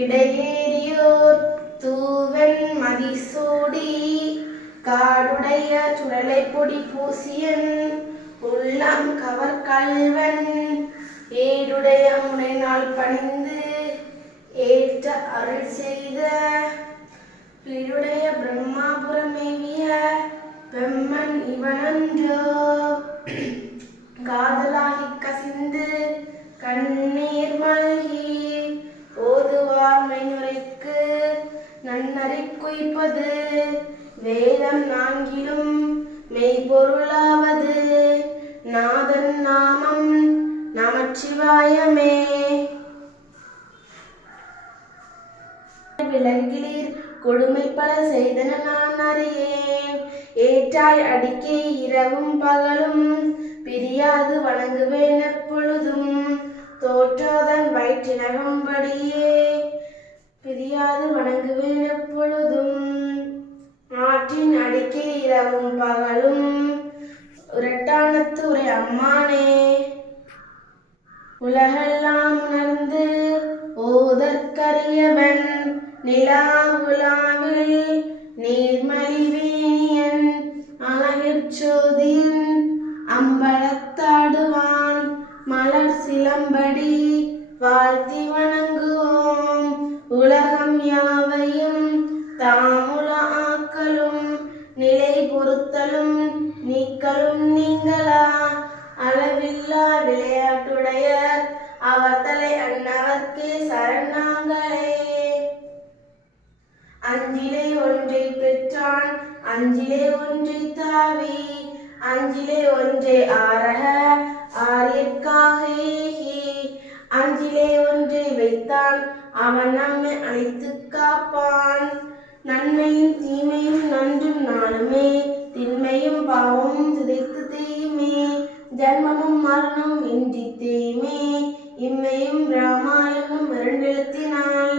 விடையேறியோர் தூவன் மதிசூடி காடுடைய சுடலை பொடி பூசியன் உள்ளம் கவர் கல்வன் ஏடுடைய முனைநாள் பணிந்து ஏற்ற அருள் செய்த பிடுடைய பிரம்மாபுரமேவிய பெம்மன் இவனன்றோ காதலாகி கசிந்து கண்ணீர் மல்கி ஓதுவார் மெய்யுரைக்கு நன்னறி குய்ப்பது வேதம் நான்கிலும் மெய்பொருளாவது நாதன் நாமம் நமச்சிவாயமே. விலகிலீர் கொடுமை பல செய்தன நான் அறியேன் ஏற்றாய் அடிக்கே இரவும் பகலும் பிரியாது வணங்குவேன் எப்பொழுதும் தோற்றாதன் வயிற்றினகம்படியே பிரியாது வணங்குவேன் எப்பொழுதும் ஆற்றின் அடிக்கே இரவும் பகலும் உரட்டானத்து உரை அம்மானே உலகெல்லாம் உணர்ந்து ஓதற்கரியவன் நிலாவுலாவில் நீர்மலிவேணியன் அழகிற்சோதியின் அம்பலத்தாடுவான் மலர் சிலம்படி வாழ்த்தி வணங்குவோம் உலகம் யாவையும் தாமுல ஆக்கலும் நிலை பொறுத்தலும் நீக்கலும் நீங்களா அளவில்லா விளையாட்டுடையர் அவர் தலை அன்னவர்க்கே சரணாங்களே. அஞ்சிலே ஒன்றை பெற்றான் அஞ்சிலே ஒன்றை தாவி அஞ்சிலே ஒன்றை ஆரக ஆரியற்காக அஞ்சிலே ஒன்றை வைத்தான் அவன் நம்மை அழைத்து காப்பான். நன்மையும் தீமையும் நன்றும் நாளுமே திண்மையும் பாவமும் சிதைத்து தேயுமே ஜன்மமும் மரணமும் இன்றி தேயுமே இம்மையும் ராமாயணம் 2 எழுத்தினால்